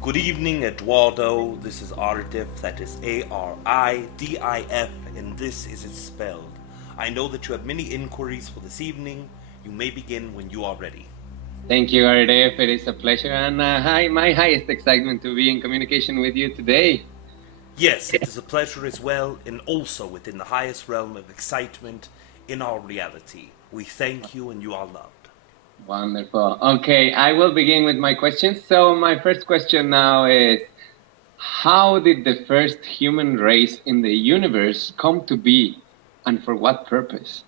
Good evening, Eduardo. This is Aridif, that is Aridif, and this is it spelled. I know that you have many inquiries for this evening. You may begin when you are ready. Thank you, Aridif. It is a pleasure and my highest excitement to be in communication with you today. Yes, it is a pleasure as well, and also within the highest realm of excitement in our reality. We thank you and you are loved. Wonderful. Okay, I will begin with my questions. So my first question now is, how did the first human race in the universe come to be, and for what purpose?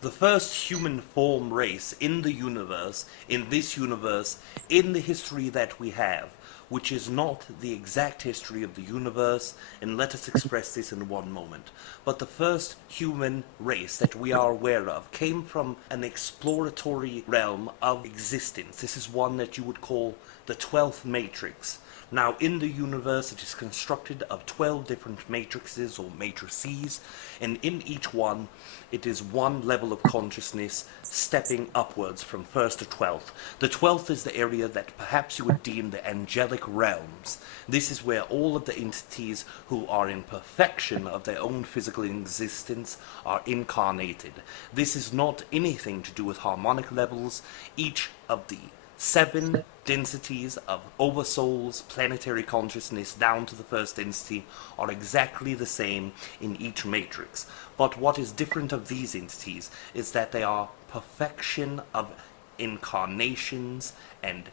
The first human form race in the universe, in this universe, in the history that we have, which is not the exact history of the universe, and let us express this in one moment. But the first human race that we are aware of came from an exploratory realm of existence. This is one that you would call the 12th matrix. Now, in the universe, it is constructed of 12 different matrices or matrices, and in each one, it is one level of consciousness stepping upwards from 1st to 12th. The 12th is the area that perhaps you would deem the angelic realms. This is where all of the entities who are in perfection of their own physical existence are incarnated. This is not anything to do with harmonic levels. Each of the 7 densities of oversouls, planetary consciousness, down to the first density, are exactly the same in each matrix. But what is different of these entities is that they are perfection of incarnations and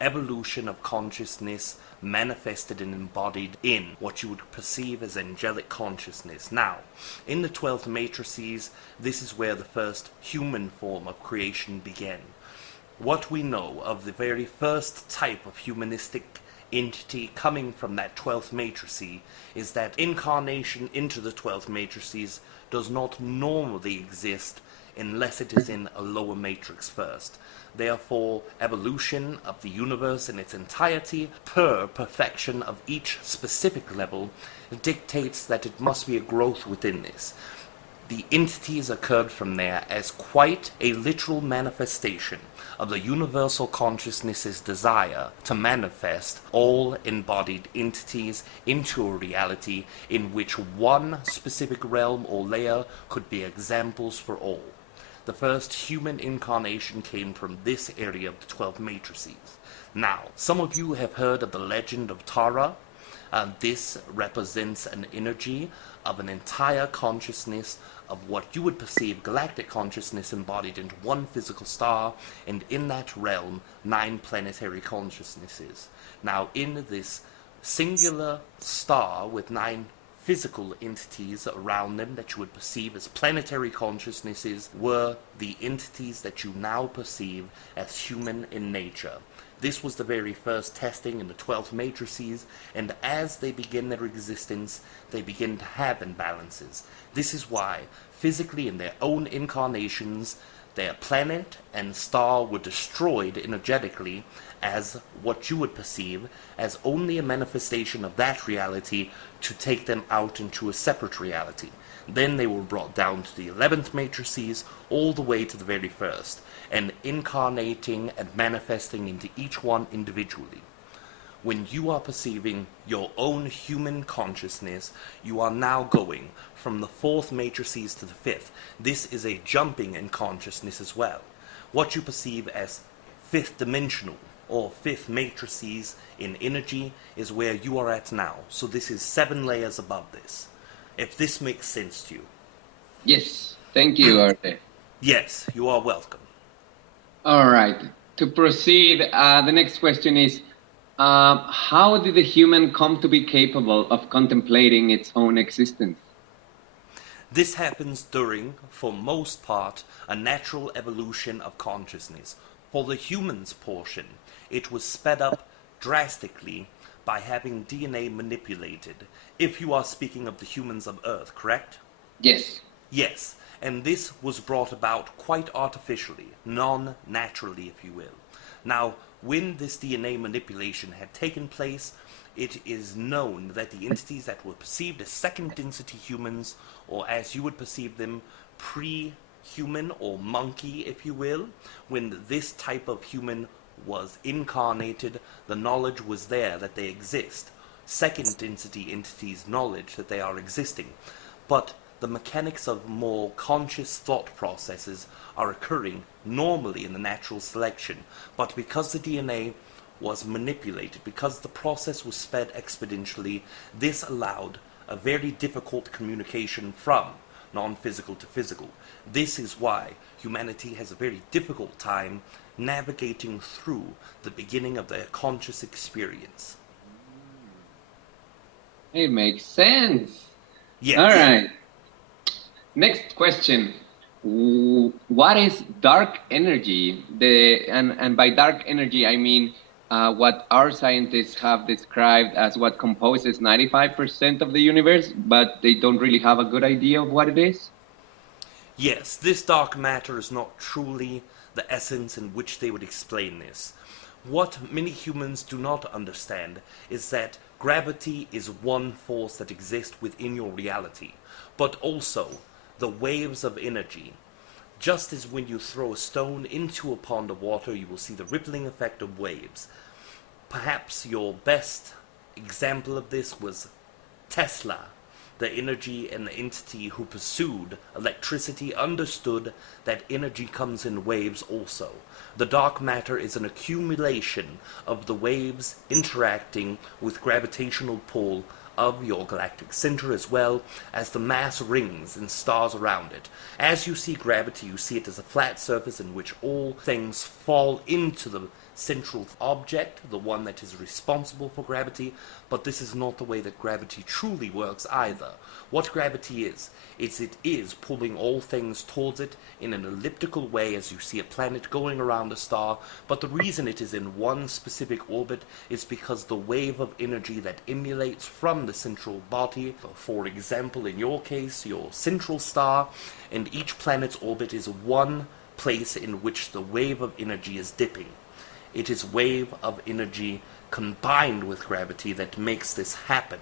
evolution of consciousness manifested and embodied in what you would perceive as angelic consciousness. Now, in the 12th matrices, this is where the first human form of creation began. What we know of the very first type of humanistic entity coming from that 12th matrice is that incarnation into the 12th matrices does not normally exist unless it is in a lower matrix first. Therefore, evolution of the universe in its entirety, per perfection of each specific level, dictates that it must be a growth within this. The entities occurred from there as quite a literal manifestation of the universal consciousness's desire to manifest all embodied entities into a reality in which one specific realm or layer could be examples for all. The first human incarnation came from this area of the 12 matrices. Now, some of you have heard of the legend of Tara. This represents an energy of an entire consciousness of what you would perceive galactic consciousness embodied into one physical star, and in that realm, 9 planetary consciousnesses. Now, in this singular star with 9 physical entities around them that you would perceive as planetary consciousnesses were the entities that you now perceive as human in nature. This was the very first testing in the 12 matrices, and as they begin their existence, they begin to have imbalances. This is why, physically in their own incarnations, their planet and star were destroyed energetically as what you would perceive as only a manifestation of that reality to take them out into a separate reality. Then they were brought down to the 11th matrices, all the way to the very first, and incarnating and manifesting into each one individually. When you are perceiving your own human consciousness, you are now going from the 4th matrices to the 5th. This is a jumping in consciousness as well. What you perceive as 5th dimensional or 5th matrices in energy is where you are at now. So this is 7 layers above this. If this makes sense to you. Yes, thank you, Aridif. Yes, you are welcome. All right, to proceed, the next question is, how did the human come to be capable of contemplating its own existence? This happens during, for most part, a natural evolution of consciousness. For the human's portion, it was sped up drastically by having DNA manipulated. If you are speaking of the humans of Earth, correct? Yes. Yes, and this was brought about quite artificially, non-naturally, if you will. Now, when this DNA manipulation had taken place, it is known that the entities that were perceived as second density humans, or as you would perceive them, pre-human or monkey, if you will, when this type of human was incarnated, the knowledge was there that they exist. Second density entities knowledge that they are existing. But the mechanics of more conscious thought processes are occurring normally in the natural selection. But because the DNA was manipulated, because the process was sped exponentially, this allowed a very difficult communication from non-physical to physical. This is why humanity has a very difficult time navigating through the beginning of their conscious experience. It makes sense. Yes. All right. Next question. What is dark energy? And by dark energy, I mean what our scientists have described as what composes 95% of the universe, but they don't really have a good idea of what it is? Yes, this dark matter is not truly the essence in which they would explain this. What many humans do not understand is that gravity is one force that exists within your reality, but also the waves of energy. Just as when you throw a stone into a pond of water, you will see the rippling effect of waves. Perhaps your best example of this was Tesla. The energy and the entity who pursued electricity understood that energy comes in waves also. The dark matter is an accumulation of the waves interacting with gravitational pull of your galactic center, as well as the mass rings and stars around it. As you see gravity, you see it as a flat surface in which all things fall into the central object, the one that is responsible for gravity, but this is not the way that gravity truly works either. What gravity is it is pulling all things towards it in an elliptical way as you see a planet going around a star, but the reason it is in one specific orbit is because the wave of energy that emanates from the central body, for example in your case, your central star, and each planet's orbit is one place in which the wave of energy is dipping. It is wave of energy combined with gravity that makes this happen.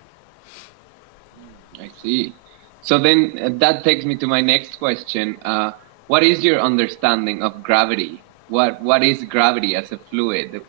I see. So then that takes me to my next question. What is your understanding of gravity? What is gravity as a fluid?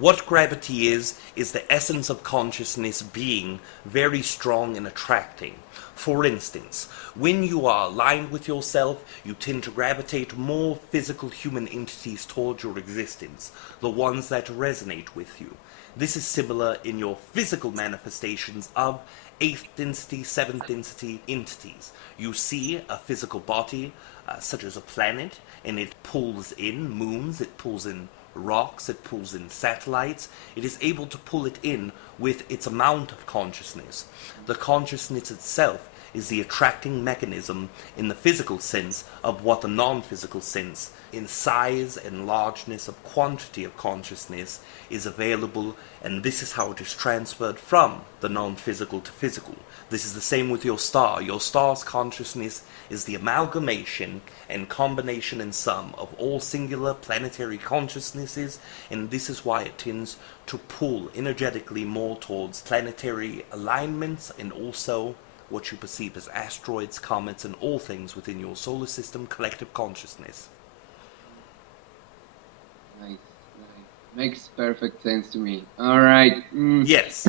What gravity is the essence of consciousness being very strong and attracting. For instance, when you are aligned with yourself, you tend to gravitate more physical human entities towards your existence, the ones that resonate with you. This is similar in your physical manifestations of 8th density, 7th density entities. You see a physical body, such as a planet, and it pulls in moons, it pulls in rocks, it pulls in satellites. It is able to pull it in with its amount of consciousness. The consciousness itself is the attracting mechanism in the physical sense of what the non-physical sense in size and largeness of quantity of consciousness is available, and this is how it is transferred from the non-physical to physical. This is the same with your star. Your star's consciousness is the amalgamation and combination and sum of all singular planetary consciousnesses, and this is why it tends to pull energetically more towards planetary alignments and also what you perceive as asteroids, comets, and all things within your solar system collective consciousness. Nice. Makes perfect sense to me. All right. Yes.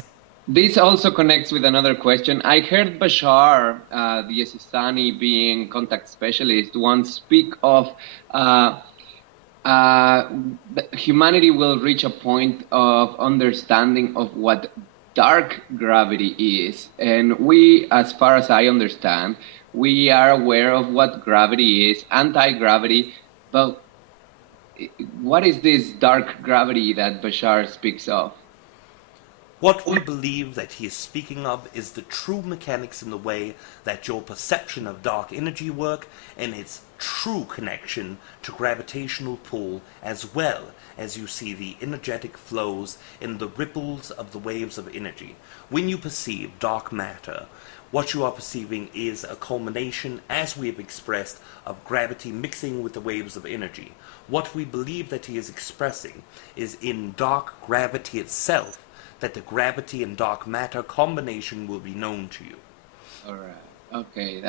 This also connects with another question. I heard Bashar, the Esistani being contact specialist, once speak of humanity will reach a point of understanding of what dark gravity is. And we, as far as I understand, we are aware of what gravity is, anti-gravity, but what is this dark gravity that Bashar speaks of? What we believe that he is speaking of is the true mechanics in the way that your perception of dark energy work and its true connection to gravitational pull, as well as you see the energetic flows in the ripples of the waves of energy. When you perceive dark matter, what you are perceiving is a culmination, as we have expressed, of gravity mixing with the waves of energy. What we believe that he is expressing is in dark gravity itself, that the gravity and dark matter combination will be known to you. All right. Okay,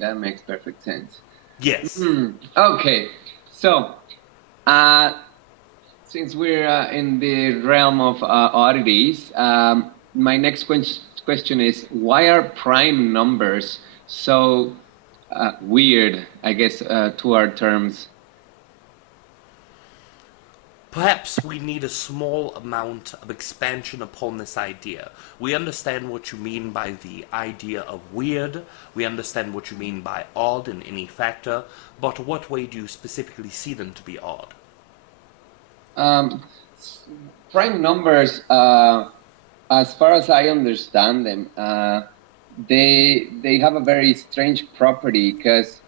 that makes perfect sense. Yes. Okay, so Since we're in the realm of oddities, my next question is, why are prime numbers so weird, I guess, to our terms? Perhaps we need a small amount of expansion upon this idea. We understand what you mean by the idea of weird, we understand what you mean by odd in any factor, but what way do you specifically see them to be odd? Prime numbers, as far as I understand them, they have a very strange property because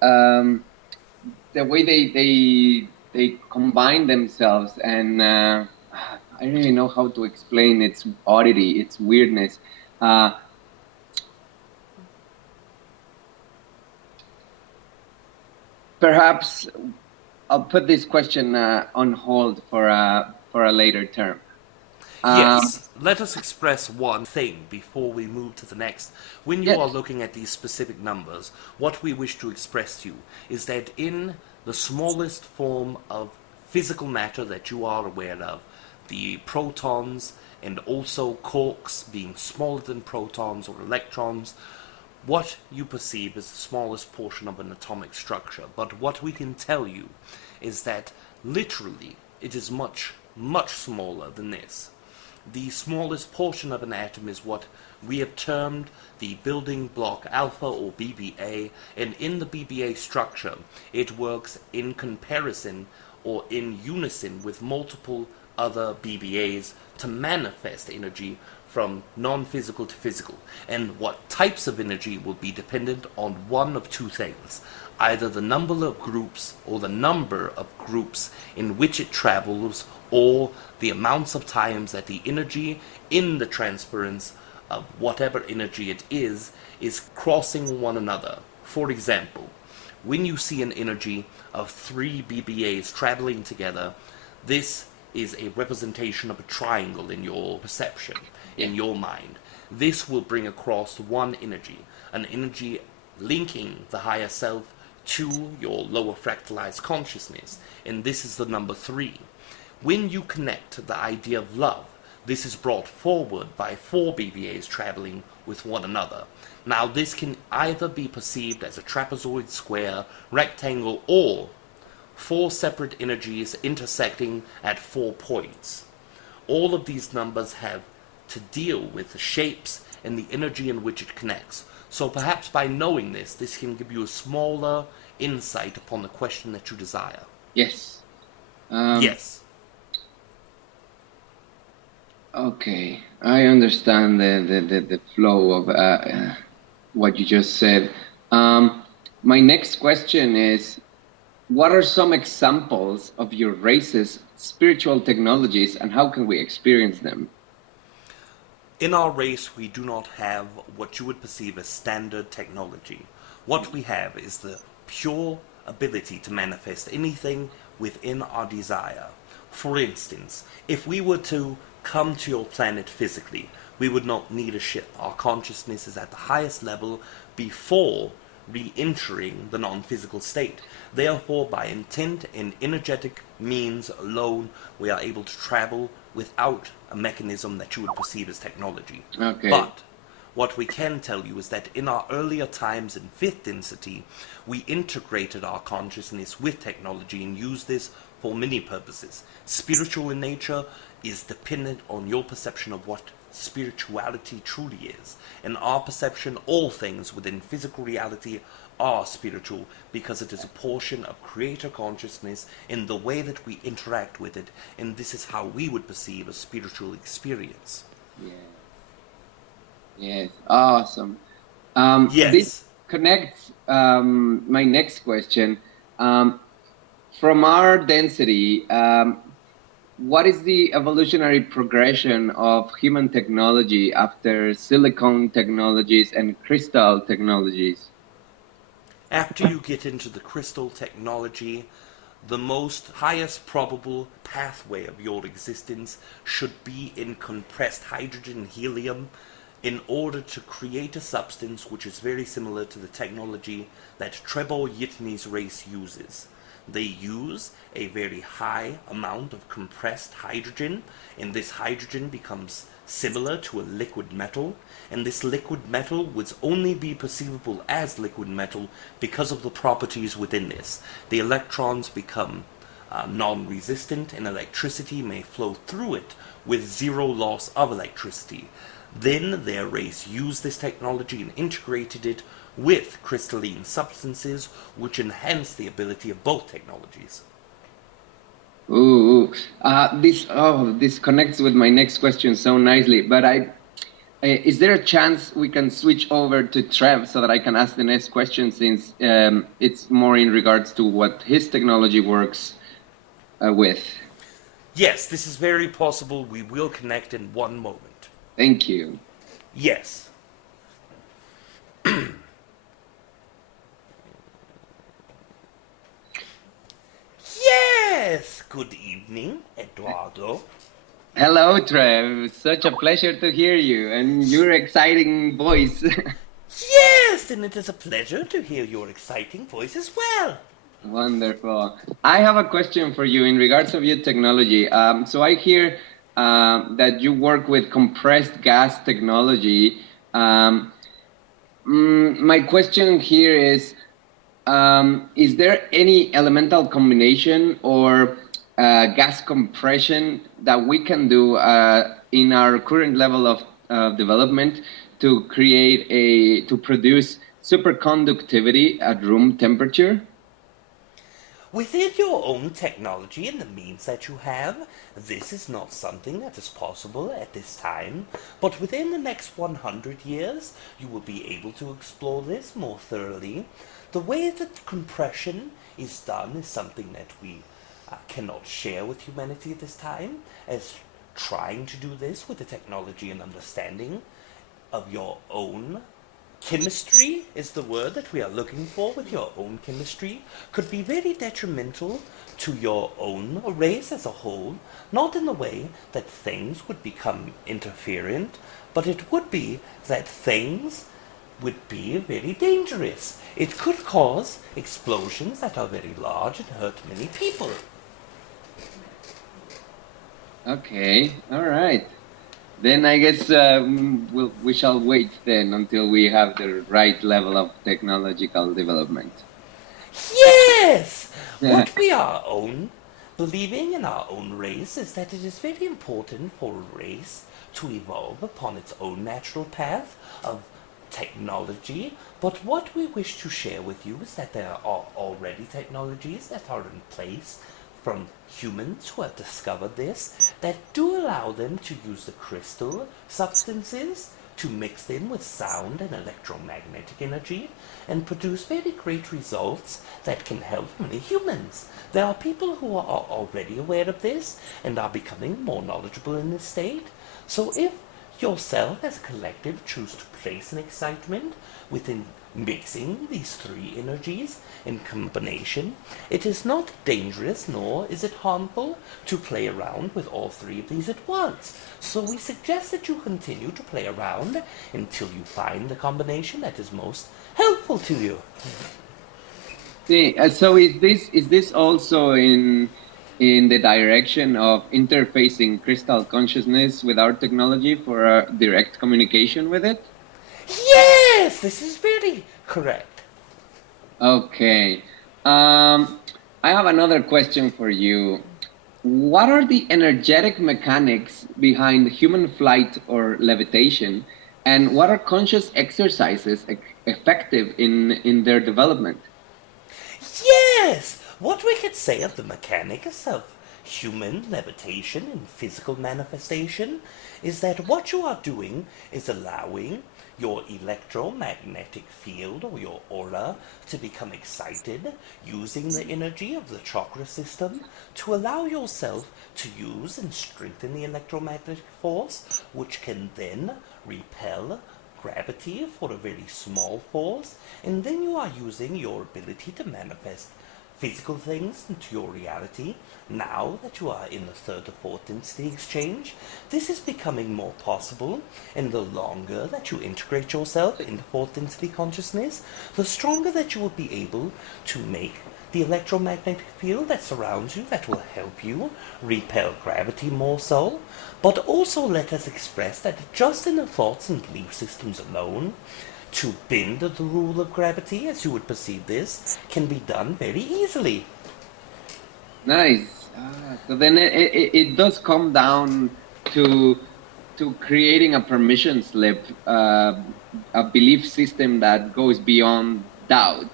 the way they combine themselves, and I don't really know how to explain its oddity, its weirdness. Perhaps I'll put this question on hold for a later term. Yes, let us express one thing before we move to the next. When you are looking at these specific numbers, what we wish to express to you is that in the smallest form of physical matter that you are aware of, the protons and also quarks being smaller than protons or electrons, what you perceive is the smallest portion of an atomic structure. But what we can tell you is that literally it is much, much smaller than this. The smallest portion of an atom is what we have termed the building block alpha or BBA, and in the BBA structure it works in comparison or in unison with multiple other BBAs to manifest energy from non-physical to physical, and what types of energy will be dependent on one of two things: either the number of groups or the number of groups in which it travels, or the amounts of times that the energy in the transference of whatever energy it is crossing one another. For example, when you see an energy of 3 BBAs traveling together, this is a representation of a triangle in your perception, in your mind. This will bring across one energy, an energy linking the higher self to your lower fractalized consciousness, and this is the number 3. When you connect the idea of love, this is brought forward by 4 BBAs traveling with one another. Now this can either be perceived as a trapezoid, square, rectangle, or 4 separate energies intersecting at 4 points. All of these numbers have to deal with the shapes and the energy in which it connects. So perhaps by knowing this can give you a smaller insight upon the question that you desire. Yes. Yes. Okay, I understand the flow of what you just said. My next question is, what are some examples of your race's spiritual technologies, and how can we experience them? In our race, we do not have what you would perceive as standard technology. What we have is the pure ability to manifest anything within our desire. For instance, if we were to come to your planet physically, we would not need a ship. Our consciousness is at the highest level before re-entering the non-physical state. Therefore, by intent and energetic means alone, we are able to travel without a mechanism that you would perceive as technology. Okay. But what we can tell you is that in our earlier times in 5th density, we integrated our consciousness with technology and used this for many purposes. Spiritual in nature is dependent on your perception of what spirituality truly is. In our perception, all things within physical reality are spiritual because it is a portion of creator consciousness in the way that we interact with it, and this is how we would perceive a spiritual experience. Yeah. Yes, awesome. Yes. This connects my next question. From our density, what is the evolutionary progression of human technology after silicon technologies and crystal technologies? After you get into the crystal technology, the most highest probable pathway of your existence should be in compressed hydrogen and helium in order to create a substance which is very similar to the technology that Treb Bor Yit NE's race uses. They use a very high amount of compressed hydrogen, and this hydrogen becomes similar to a liquid metal, and this liquid metal would only be perceivable as liquid metal because of the properties within this. The electrons become non-resistant, and electricity may flow through it with zero loss of electricity. Then their race used this technology and integrated it with crystalline substances, which enhance the ability of both technologies. This connects with my next question so nicely. But is there a chance we can switch over to Trev so that I can ask the next question, since it's more in regards to what his technology works with? Yes, this is very possible. We will connect in one moment. Thank you. Yes. Yes! Good evening, Eduardo. Hello, Trev. Such a pleasure to hear you and your exciting voice. Yes, and it is a pleasure to hear your exciting voice as well. Wonderful. I have a question for you in regards of your technology. So I hear that you work with compressed gas technology. My question here is there any elemental combination or gas compression that we can do in our current level of development to produce superconductivity at room temperature? Within your own technology and the means that you have, this is not something that is possible at this time, but within the next 100 years, you will be able to explore this more thoroughly. The way that compression is done is something that we cannot share with humanity at this time, as trying to do this with the technology and understanding of your own chemistry is the word that we are looking for. With your own chemistry could be very detrimental to your own race as a whole, not in the way that things would become interferent, but it would be that things would be very dangerous. It could cause explosions that are very large and hurt many people. Okay, all right. Then I guess we shall wait then until we have the right level of technological development. Yes! What we are believing in our own race is that it is very important for a race to evolve upon its own natural path of technology, but what we wish to share with you is that there are already technologies that are in place from humans who have discovered this, that do allow them to use the crystal substances to mix them with sound and electromagnetic energy and produce very great results that can help many humans. There are people who are already aware of this and are becoming more knowledgeable in this state. So if yourself as a collective choose to place an excitement within mixing these three energies in combination, it is not dangerous nor is it harmful to play around with all three of these at once. So we suggest that you continue to play around until you find the combination that is most helpful to you. See, so is this also in the direction of interfacing crystal consciousness with our technology for a direct communication with it? Yes, this is very correct. Okay. I have another question for you. What are the energetic mechanics behind human flight or levitation, and what are conscious exercises effective in their development? Yes! What we could say of the mechanics of human levitation and physical manifestation is that what you are doing is allowing your electromagnetic field or your aura to become excited using the energy of the chakra system to allow yourself to use and strengthen the electromagnetic force, which can then repel gravity for a very small force, and then you are using your ability to manifest physical things into your reality. Now that you are in the third or fourth density exchange, this is becoming more possible, and the longer that you integrate yourself into fourth density consciousness, the stronger that you will be able to make the electromagnetic field that surrounds you that will help you repel gravity more so, but also let us express that just in the thoughts and belief systems alone, to bend the rule of gravity, as you would perceive this, can be done very easily. Nice. So then it does come down to creating a permission slip, a belief system that goes beyond doubt.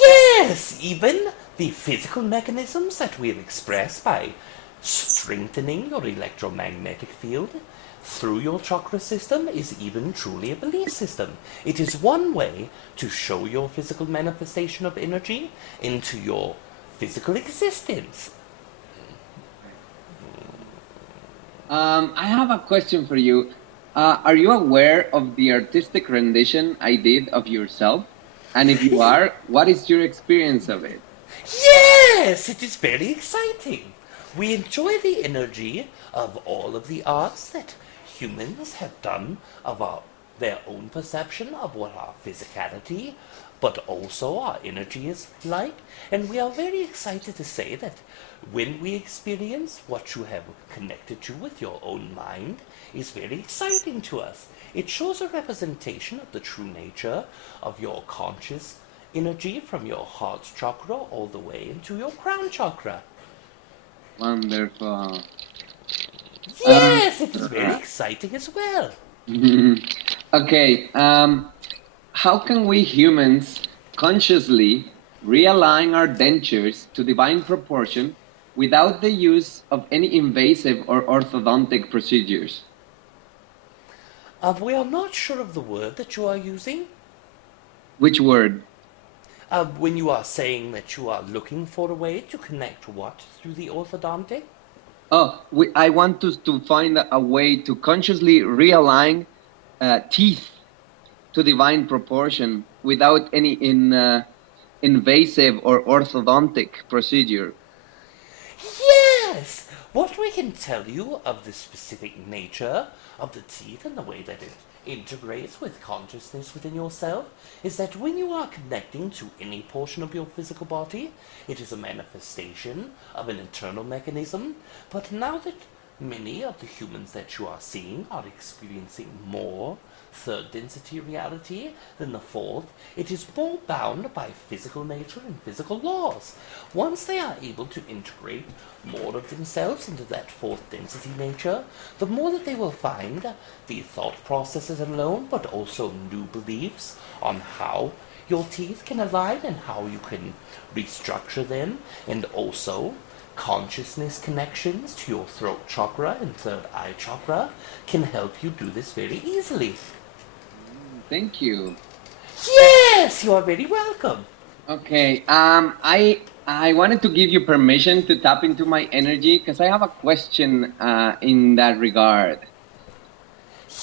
Yes, even the physical mechanisms that we have expressed by strengthening your electromagnetic field through your chakra system is even truly a belief system. It is one way to show your physical manifestation of energy into your physical existence. I have a question for you. Are you aware of the artistic rendition I did of yourself? And if you are, what is your experience of it? Yes, it is very exciting. We enjoy the energy of all of the arts that humans have done of their own perception of what our physicality, but also our energy is like. And we are very excited to say that when we experience what you have connected to with your own mind is very exciting to us. It shows a representation of the true nature of your conscious energy from your heart chakra all the way into your crown chakra. Wonderful. Yes, it is very exciting as well. Okay, how can we humans consciously realign our dentures to divine proportion without the use of any invasive or orthodontic procedures? We are not sure of the word that you are using. Which word? When you are saying that you are looking for a way to connect what through the orthodontic? Oh, I want to find a way to consciously realign teeth to divine proportion without any invasive or orthodontic procedure. Yes! What we can tell you of the specific nature of the teeth and the way that it integrates with consciousness within yourself is that when you are connecting to any portion of your physical body, it is a manifestation of an internal mechanism. But now that many of the humans that you are seeing are experiencing more third density reality than the fourth, it is more bound by physical nature and physical laws. Once they are able to integrate more of themselves into that fourth density nature, the more that they will find the thought processes alone, but also new beliefs on how your teeth can align and how you can restructure them, and also consciousness connections to your throat chakra and third eye chakra can help you do this very easily. Thank you. Yes, you are very welcome. Okay, I wanted to give you permission to tap into my energy because I have a question in that regard.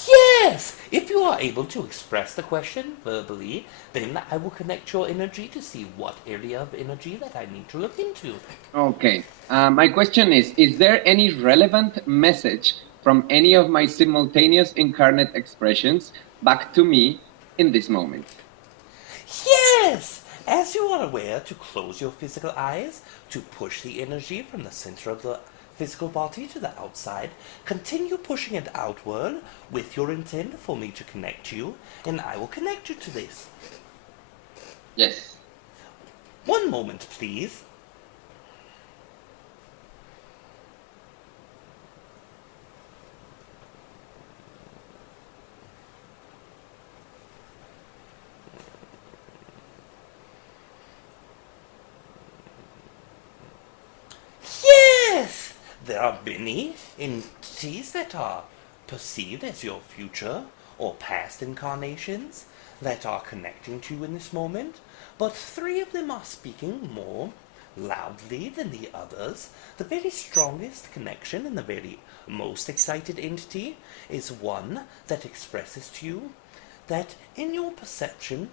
Yes, if you are able to express the question verbally, then I will connect your energy to see what area of energy that I need to look into. Okay, my question is there any relevant message from any of my simultaneous incarnate expressions back to me in this moment? Yes! As you are aware to close your physical eyes, to push the energy from the center of the physical body to the outside, continue pushing it outward with your intent for me to connect you, and I will connect you to this. Yes. One moment, please. Yes! There are many entities that are perceived as your future or past incarnations that are connecting to you in this moment, but 3 of them are speaking more loudly than the others. The very strongest connection and the very most excited entity is one that expresses to you that in your perception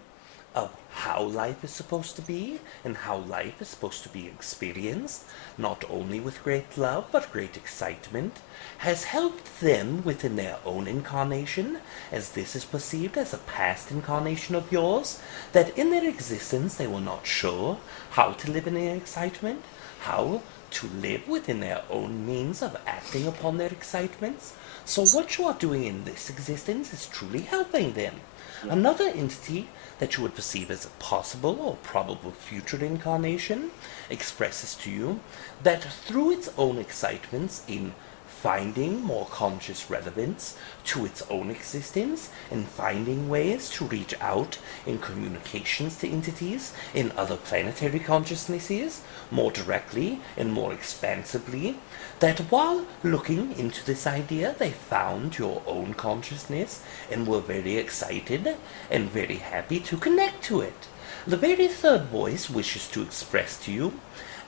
of how life is supposed to be and how life is supposed to be experienced, not only with great love but great excitement, has helped them within their own incarnation, as this is perceived as a past incarnation of yours, that in their existence they were not sure how to live in their excitement, how to live within their own means of acting upon their excitements. So what you are doing in this existence is truly helping them. Another entity that you would perceive as a possible or probable future incarnation expresses to you that through its own excitements in finding more conscious relevance to its own existence and finding ways to reach out in communications to entities in other planetary consciousnesses more directly and more expansively, that while looking into this idea they found your own consciousness and were very excited and very happy to connect to it. The very third voice wishes to express to you,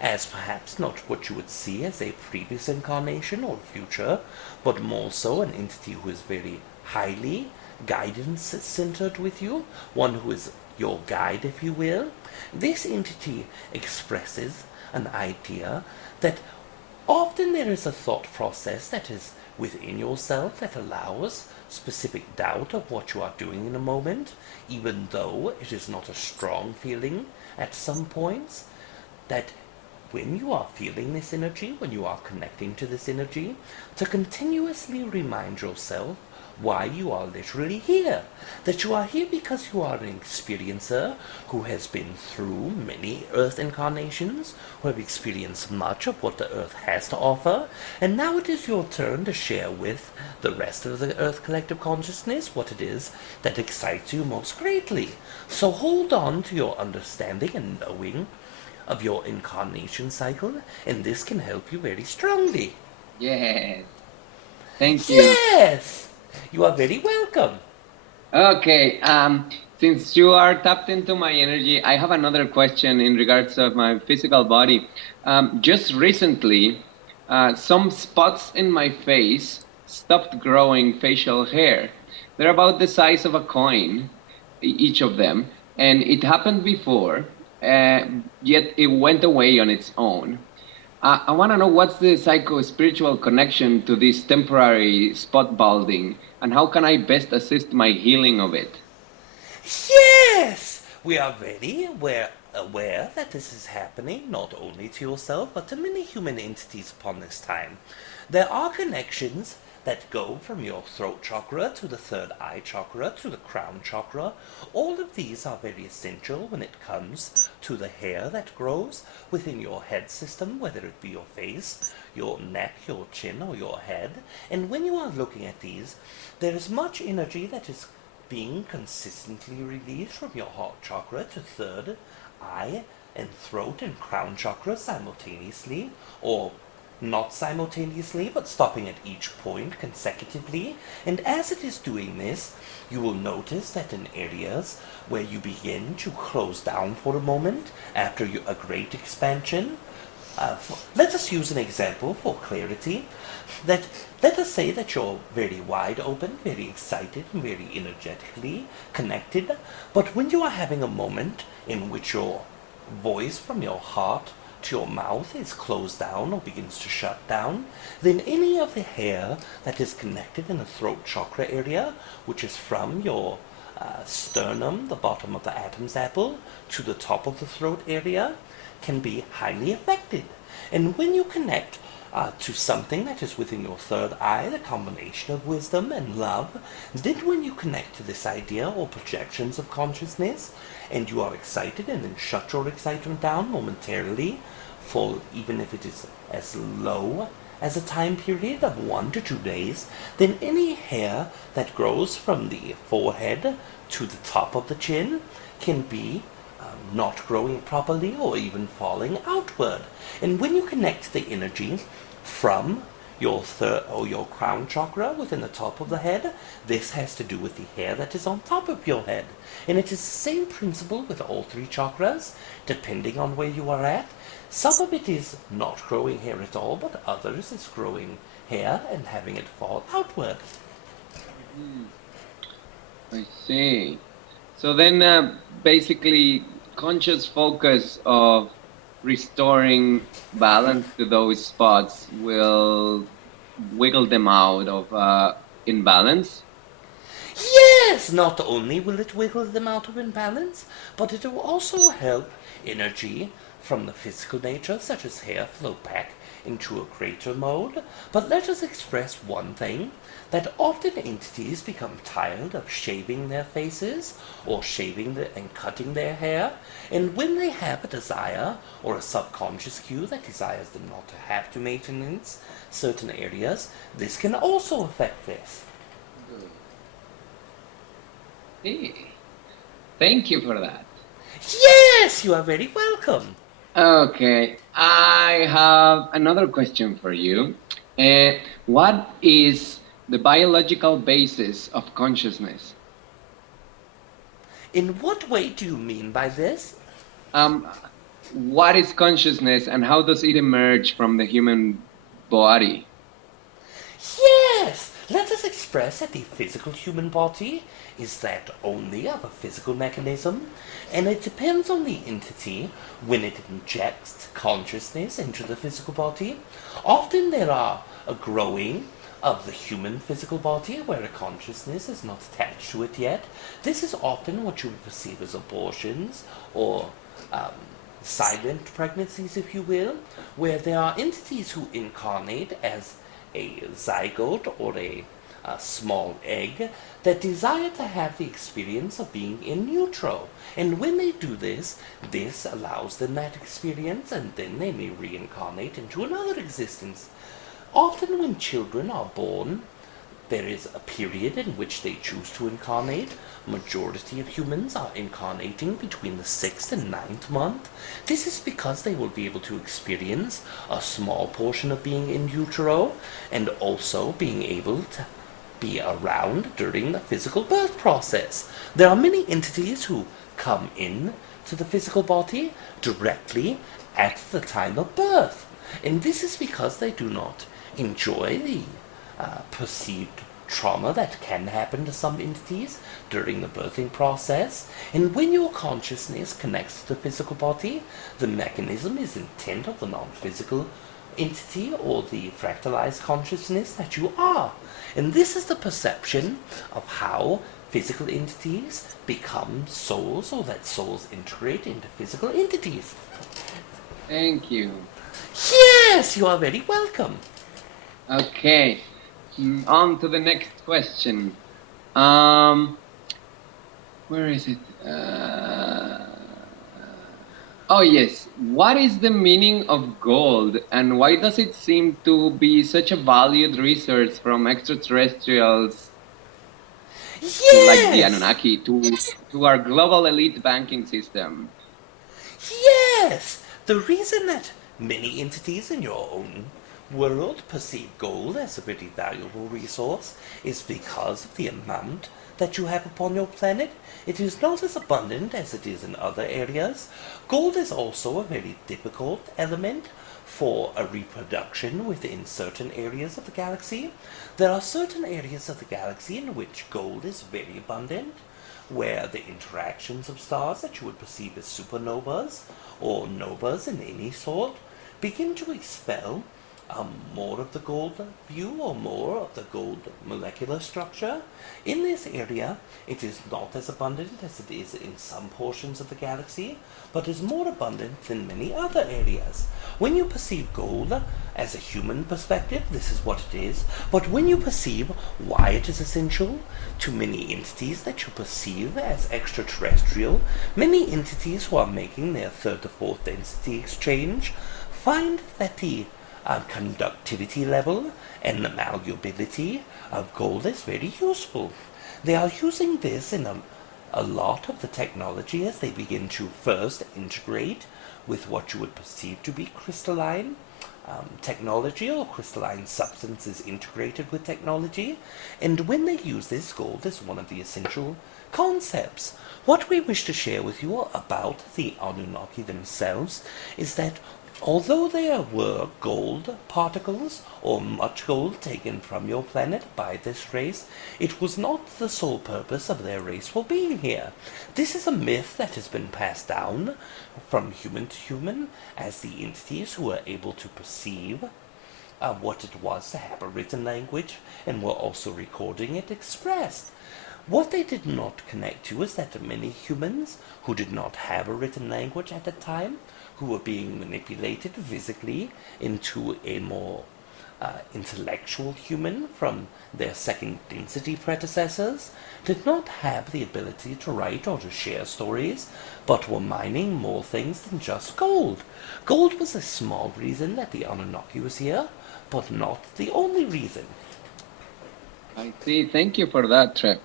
as perhaps not what you would see as a previous incarnation or future, but more so an entity who is very highly guidance-centered with you, one who is your guide, if you will. This entity expresses an idea that often there is a thought process that is within yourself that allows specific doubt of what you are doing in a moment, even though it is not a strong feeling at some points, that when you are feeling this energy, when you are connecting to this energy, to continuously remind yourself why you are literally here. That you are here because you are an experiencer who has been through many Earth incarnations, who have experienced much of what the Earth has to offer, and now it is your turn to share with the rest of the Earth collective consciousness what it is that excites you most greatly. So hold on to your understanding and knowing of your incarnation cycle, and this can help you very strongly. Yes. Thank you. Yes! You are very welcome. Okay, since you are tapped into my energy, I have another question in regards of my physical body. Just recently, some spots in my face stopped growing facial hair. They're about the size of a coin, each of them, and it happened before, yet it went away on its own. I want to know what's the psychospiritual connection to this temporary spot balding, and how can I best assist my healing of it? Yes! We are very aware that this is happening not only to yourself, but to many human entities upon this time. There are connections that go from your throat chakra to the third eye chakra to the crown chakra. All of these are very essential when it comes to the hair that grows within your head system, whether it be your face, your neck, your chin, or your head. And when you are looking at these, there is much energy that is being consistently released from your heart chakra to third eye and throat and crown chakra simultaneously, or not simultaneously, but stopping at each point consecutively. And as it is doing this, you will notice that in areas where you begin to close down for a moment after a great expansion, let us use an example for clarity. Let us say that you're very wide open, very excited, and very energetically connected, but when you are having a moment in which your voice from your heart to your mouth is closed down or begins to shut down, then any of the hair that is connected in the throat chakra area, which is from your sternum, the bottom of the Adam's apple, to the top of the throat area, can be highly affected. And when you connect to something that is within your third eye, the combination of wisdom and love, then when you connect to this idea or projections of consciousness, and you are excited and then shut your excitement down momentarily, for even if it is as low as a time period of 1 to 2 days, then any hair that grows from the forehead to the top of the chin can be not growing properly or even falling outward. And when you connect the energy from your third or your crown chakra within the top of the head, this has to do with the hair that is on top of your head. And it is the same principle with all three chakras, depending on where you are at. Some of it is not growing hair at all, but others is growing hair and having it fall outward. I see. So then, basically conscious focus of restoring balance to those spots will wiggle them out of imbalance? Yes, not only will it wiggle them out of imbalance, but it will also help energy from the physical nature, such as hair, flow back into a greater mode. But let us express one thing, that often entities become tired of shaving their faces or and cutting their hair, and when they have a desire or a subconscious cue that desires them not to have to maintenance certain areas, this can also affect this. Hey, thank you for that. Yes, you are very welcome. Okay, I have another question for you. What is the biological basis of consciousness? In what way do you mean by this? What is consciousness and how does it emerge from the human body? Yes, let us express that the physical human body is that only of a physical mechanism, and it depends on the entity when it injects consciousness into the physical body. Often there are a growing of the human physical body where a consciousness is not attached to it yet. This is often what you would perceive as abortions or silent pregnancies, if you will, where there are entities who incarnate as a zygote or a small egg that desire to have the experience of being in utero. And when they do this, this allows them that experience, and then they may reincarnate into another existence. Often when children are born, there is a period in which they choose to incarnate. Majority of humans are incarnating between the 6th and 9th month. This is because they will be able to experience a small portion of being in utero and also being able to be around during the physical birth process. There are many entities who come in to the physical body directly at the time of birth. And this is because they do not enjoy the perceived trauma that can happen to some entities during the birthing process. And when your consciousness connects to the physical body, the mechanism is intent of the non-physical entity or the fractalized consciousness that you are. And this is the perception of how physical entities become souls, or that souls integrate into physical entities. Thank you. Yes, you are very welcome. Okay, on to the next question. Where is it? Oh yes, what is the meaning of gold, and why does it seem to be such a valued resource from extraterrestrials like the Anunnaki to our global elite banking system? Yes, the reason that many entities in your own world perceive gold as a very valuable resource is because of the amount that you have upon your planet. It is not as abundant as it is in other areas. Gold is also a very difficult element for a reproduction within certain areas of the galaxy. There are certain areas of the galaxy in which gold is very abundant, where the interactions of stars that you would perceive as supernovas or novas in any sort begin to expel more of the gold view or more of the gold molecular structure. In this area, it is not as abundant as it is in some portions of the galaxy, but is more abundant than many other areas. When you perceive gold as a human perspective, this is what it is, but when you perceive why it is essential to many entities that you perceive as extraterrestrial, many entities who are making their third to fourth density exchange find that the conductivity level and the malleability of gold is very useful. They are using this in a lot of the technology as they begin to first integrate with what you would perceive to be crystalline technology or crystalline substances integrated with technology. And when they use this, gold is one of the essential concepts. What we wish to share with you about the Anunnaki themselves is that Although there were gold particles or much gold taken from your planet by this race, it was not the sole purpose of their race for being here. This is a myth that has been passed down from human to human as the entities who were able to perceive what it was to have a written language and were also recording it expressed. What they did not connect to is that many humans who did not have a written language at the time, who were being manipulated physically into a more intellectual human from their second density predecessors, did not have the ability to write or to share stories, but were mining more things than just gold. Gold was a small reason that the Anunnaki was here, but not the only reason. I see. Thank you for that, Trev.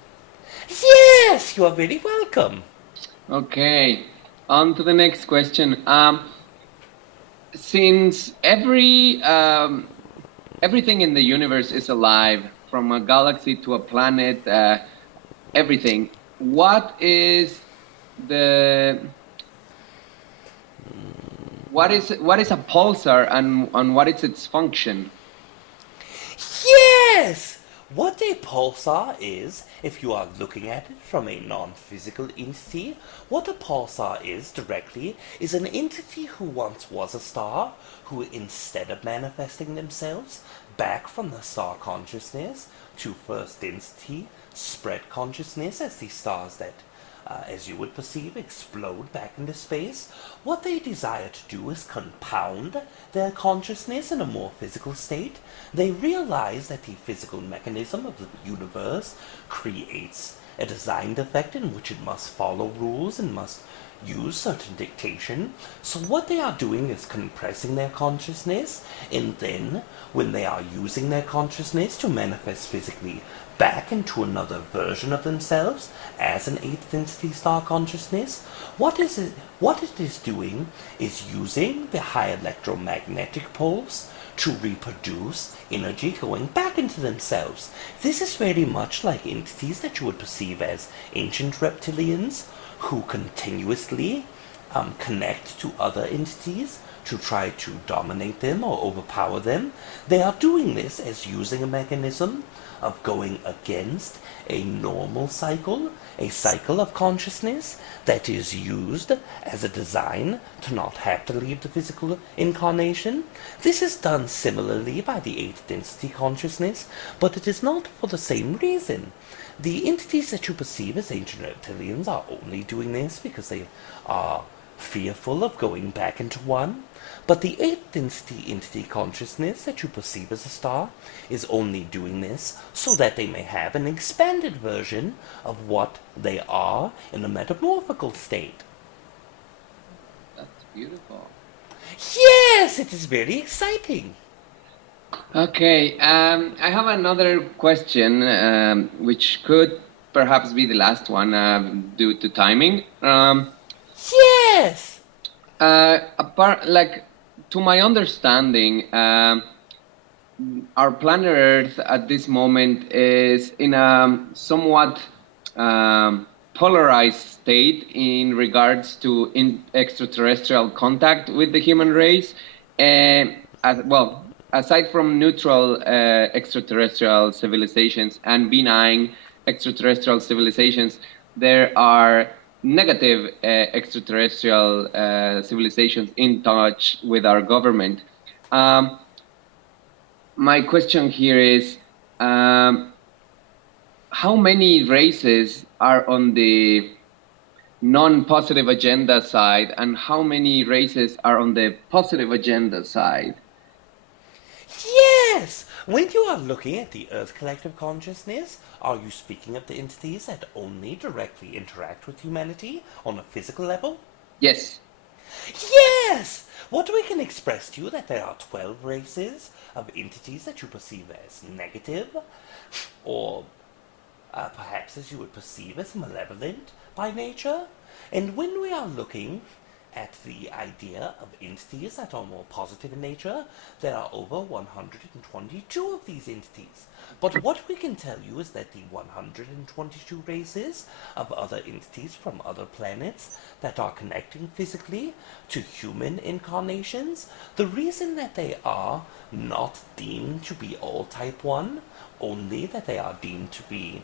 Yes, you are very welcome. Okay, on to the next question. Since everything in the universe is alive, from a galaxy to a planet, everything, what is a pulsar and what is its function? Yes! What a pulsar is, if you are looking at it from a non-physical entity, what a pulsar is directly is an entity who once was a star, who instead of manifesting themselves back from the star consciousness to first density, spread consciousness as the stars that, as you would perceive, explode back into space. What they desire to do is compound their consciousness in a more physical state. They realize that the physical mechanism of the universe creates a designed effect in which it must follow rules and must use certain dictation. So what they are doing is compressing their consciousness, and then when they are using their consciousness to manifest physically back into another version of themselves as an 8th density star consciousness, what it is doing is using the high electromagnetic pulse to reproduce energy going back into themselves. This is very much like entities that you would perceive as ancient reptilians who continuously connect to other entities to try to dominate them or overpower them. They are doing this as using a mechanism of going against a normal cycle, a cycle of consciousness that is used as a design to not have to leave the physical incarnation. This is done similarly by the 8th density consciousness, but it is not for the same reason. The entities that you perceive as ancient reptilians are only doing this because they are fearful of going back into one. But the 8th density entity consciousness that you perceive as a star is only doing this so that they may have an expanded version of what they are in a metamorphical state. That's beautiful. Yes, it is very exciting. Okay, I have another question, which could perhaps be the last one due to timing. Yes! To my understanding, our planet Earth at this moment is in a somewhat polarized state in regards to extraterrestrial contact with the human race. Aside from neutral extraterrestrial civilizations and benign extraterrestrial civilizations, there are negative extraterrestrial civilizations in touch with our government. My question here is, how many races are on the non-positive agenda side, and how many races are on the positive agenda side? Yes! When you are looking at the Earth Collective Consciousness, are you speaking of the entities that only directly interact with humanity on a physical level? Yes. Yes! What we can express to you that there are 12 races of entities that you perceive as negative, or perhaps as you would perceive as malevolent by nature. And when we are looking at the idea of entities that are more positive in nature, there are over 122 of these entities. But what we can tell you is that the 122 races of other entities from other planets that are connecting physically to human incarnations, the reason that they are not deemed to be all type 1, only that they are deemed to be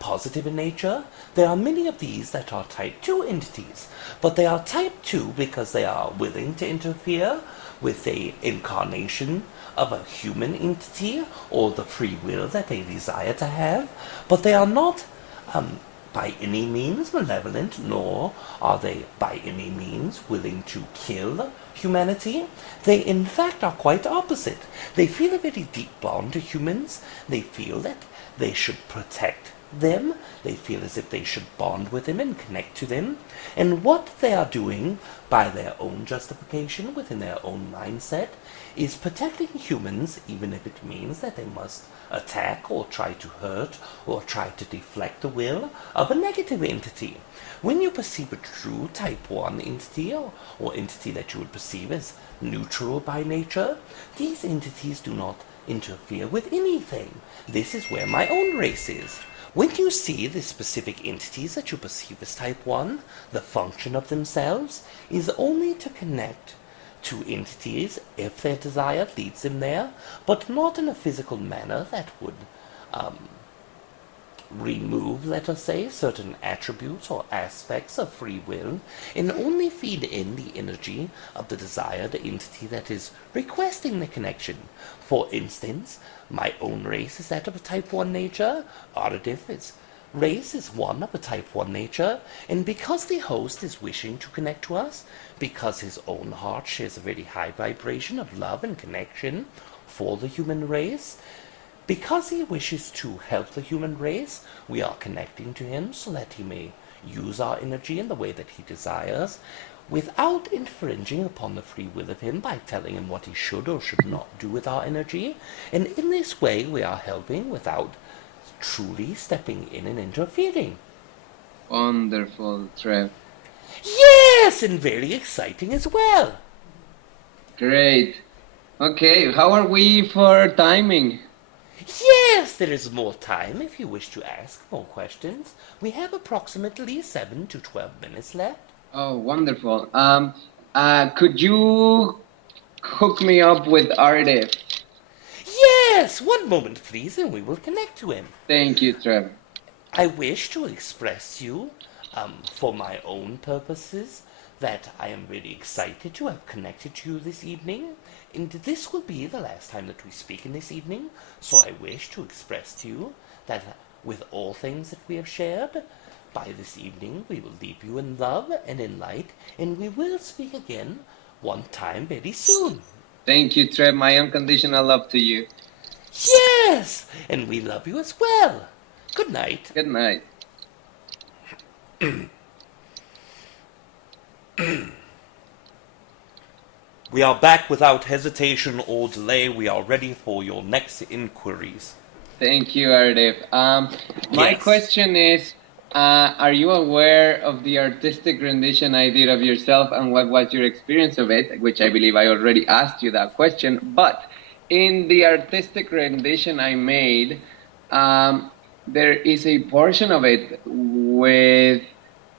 positive in nature, there are many of these that are type 2 entities, but they are type 2 because they are willing to interfere with the incarnation of a human entity or the free will that they desire to have, but they are not by any means malevolent, nor are they by any means willing to kill humanity. They in fact are quite opposite. They feel a very deep bond to humans. They feel that they should protect them. They feel as if they should bond with them and connect to them. And what they are doing by their own justification within their own mindset is protecting humans, even if it means that they must attack or try to hurt or try to deflect the will of a negative entity. When you perceive a true type 1 entity or entity that you would perceive as neutral by nature, these entities do not interfere with anything. This is where my own race is. When you see the specific entities that you perceive as type 1, the function of themselves is only to connect to entities if their desire leads them there, but not in a physical manner that would remove, let us say, certain attributes or aspects of free will, and only feed in the energy of the desired entity that is requesting the connection. For instance, my own race is that of a type 1 nature. Aridif's race is one of a type 1 nature, and because the host is wishing to connect to us, because his own heart shares a very high vibration of love and connection for the human race, because he wishes to help the human race, we are connecting to him so that he may use our energy in the way that he desires, without infringing upon the free will of him by telling him what he should or should not do with our energy. And in this way we are helping without truly stepping in and interfering. Wonderful, Trev. Yes, and very exciting as well. Great. Okay, how are we for timing? Yes, there is more time if you wish to ask more questions. We have approximately 7 to 12 minutes left. Oh, wonderful. Could you hook me up with Aridif? Yes, one moment please, and we will connect to him. Thank you, Trev. I wish to express you, for my own purposes, that I am very excited to have connected to you this evening, and this will be the last time that we speak in this evening, so I wish to express to you that with all things that we have shared, by this evening we will leave you in love and in light, and we will speak again one time very soon. Thank you, Trev. My unconditional love to you. Yes, and we love you as well. Good night. Good night. We are back without hesitation or delay. We are ready for your next inquiries. Thank you, Aridif. My Yes. question is, are you aware of the artistic rendition I did of yourself, and what was your experience of it? Which I believe I already asked you that question. But in the artistic rendition I made, there is a portion of it with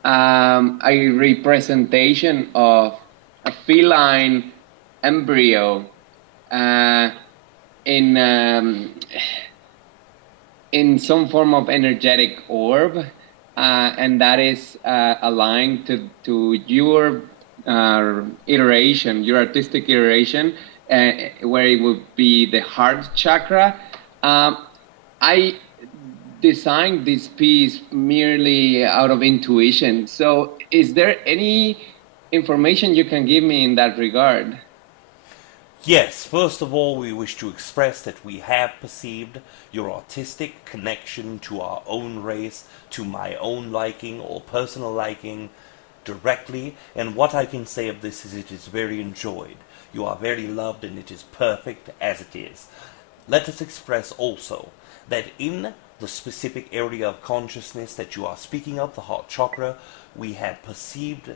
a representation of a feline embryo in some form of energetic orb, and that is aligned to your iteration, your artistic iteration, where it would be the heart chakra. I designed this piece merely out of intuition. So is there any information you can give me in that regard? Yes, first of all, we wish to express that we have perceived your artistic connection to our own race, to my own liking or personal liking directly, and what I can say of this is it is very enjoyed. You are very loved and it is perfect as it is. Let us express also that in the specific area of consciousness that you are speaking of, the heart chakra, we have perceived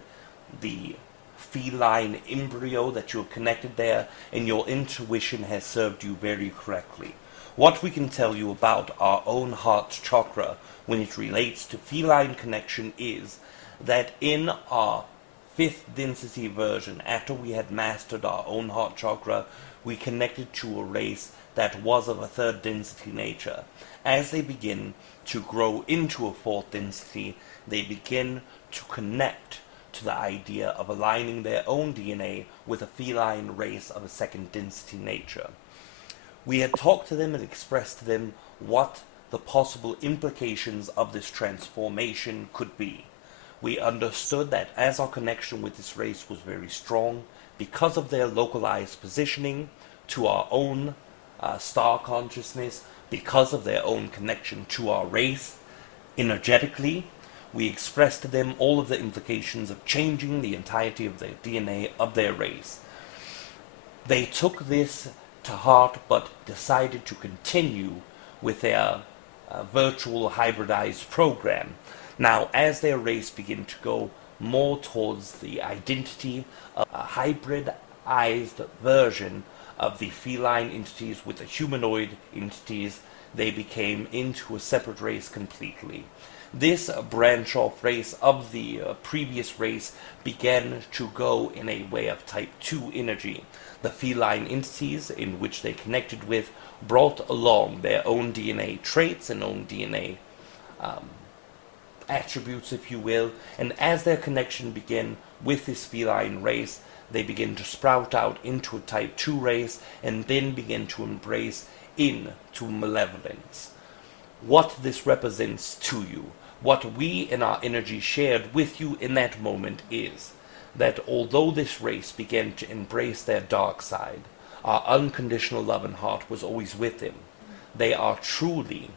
the feline embryo that you're connected there, and your intuition has served you very correctly. What we can tell you about our own heart chakra when it relates to feline connection is that in our fifth density version, after we had mastered our own heart chakra, we connected to a race that was of a third density nature. As they begin to grow into a fourth density, they begin to connect to the idea of aligning their own DNA with a feline race of a second density nature. We had talked to them and expressed to them what the possible implications of this transformation could be. We understood that as our connection with this race was very strong, because of their localized positioning to our own star consciousness, because of their own connection to our race, energetically, we expressed to them all of the implications of changing the entirety of their DNA of their race. They took this to heart, but decided to continue with their virtual hybridized program. Now, as their race began to go more towards the identity of a hybridized version of the feline entities with the humanoid entities, they became into a separate race completely. This branch-off race of the previous race began to go in a way of type 2 energy. The feline entities in which they connected with brought along their own DNA traits and own DNA attributes, if you will, and as their connection began with this feline race, they begin to sprout out into a type 2 race and then begin to embrace into malevolence. What this represents to you, what we in our energy shared with you in that moment is that although this race began to embrace their dark side, our unconditional love and heart was always with them. They are truly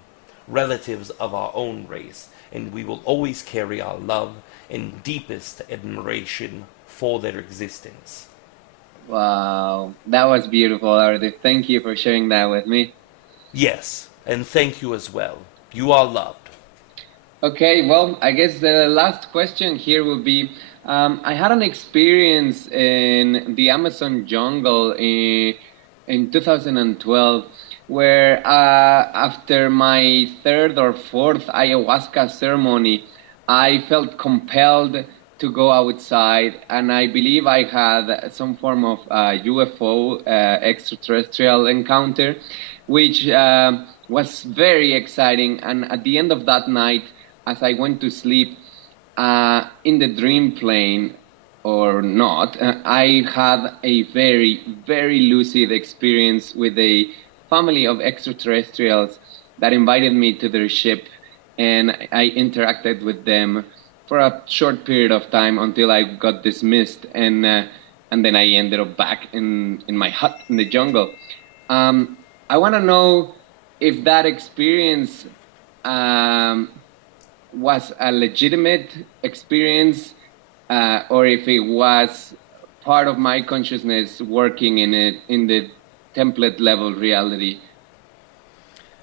relatives of our own race, and we will always carry our love and deepest admiration for their existence. Wow, that was beautiful, Aridif. Thank you for sharing that with me. Yes, and thank you as well. You are loved. Okay, well, I guess the last question here will be, I had an experience in the Amazon jungle in 2012 where after my third or fourth ayahuasca ceremony, I felt compelled to go outside, and I believe I had some form of UFO extraterrestrial encounter, which was very exciting. And at the end of that night, as I went to sleep in the dream plane or not, I had a very, very lucid experience with a family of extraterrestrials that invited me to their ship, and I interacted with them for a short period of time until I got dismissed, and then I ended up back in my hut in the jungle. I want to know if that experience was a legitimate experience, or if it was part of my consciousness working in the template level reality.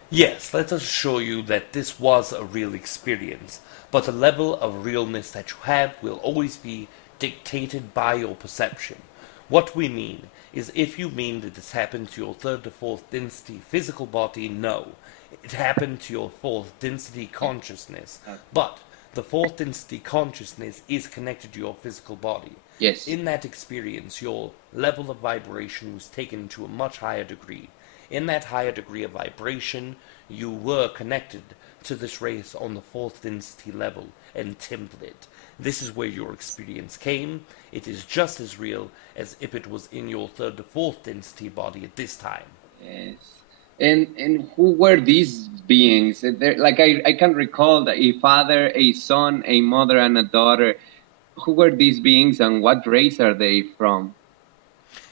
Yes, let us assure you that this was a real experience, but the level of realness that you have will always be dictated by your perception. What we mean is, if you mean that this happened to your third to fourth density physical body, no. It happened to your fourth density consciousness, but the fourth density consciousness is connected to your physical body. Yes. In that experience, your level of vibration was taken to a much higher degree. In that higher degree of vibration, you were connected to this race on the fourth density level and template. This is where your experience came. It is just as real as if it was in your third to fourth density body at this time. Yes. And who were these beings? Like I can recall a father, a son, a mother, and a daughter. Who were these beings, and what race are they from?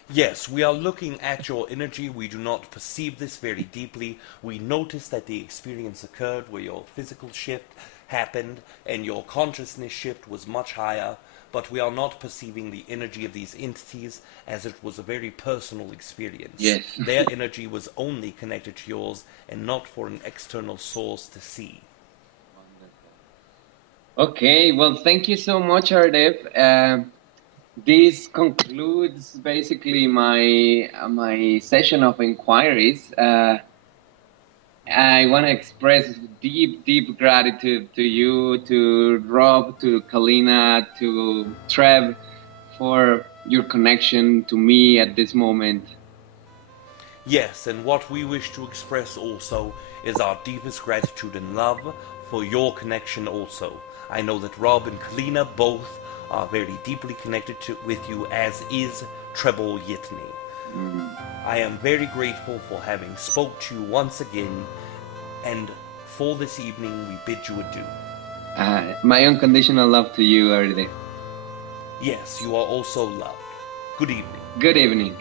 Yes, we are looking at your energy. We do not perceive this very deeply. We notice that the experience occurred where your physical shift happened and your consciousness shift was much higher, but we are not perceiving the energy of these entities as it was a very personal experience. Yes. Their energy was only connected to yours and not for an external source to see. Okay, well, thank you so much, Aridif. this concludes basically my session of inquiries. I want to express deep gratitude to you, to Rob, to Kalina, to Trev for your connection to me at this moment. Yes, and what we wish to express also is our deepest gratitude and love for your connection also. I know that Rob and Kalina both are very deeply connected with you, as is Treb Bor Yit NE. I am very grateful for having spoke to you once again, and for this evening we bid you adieu. My unconditional love to you, Aridif. Yes, you are also loved. Good evening. Good evening.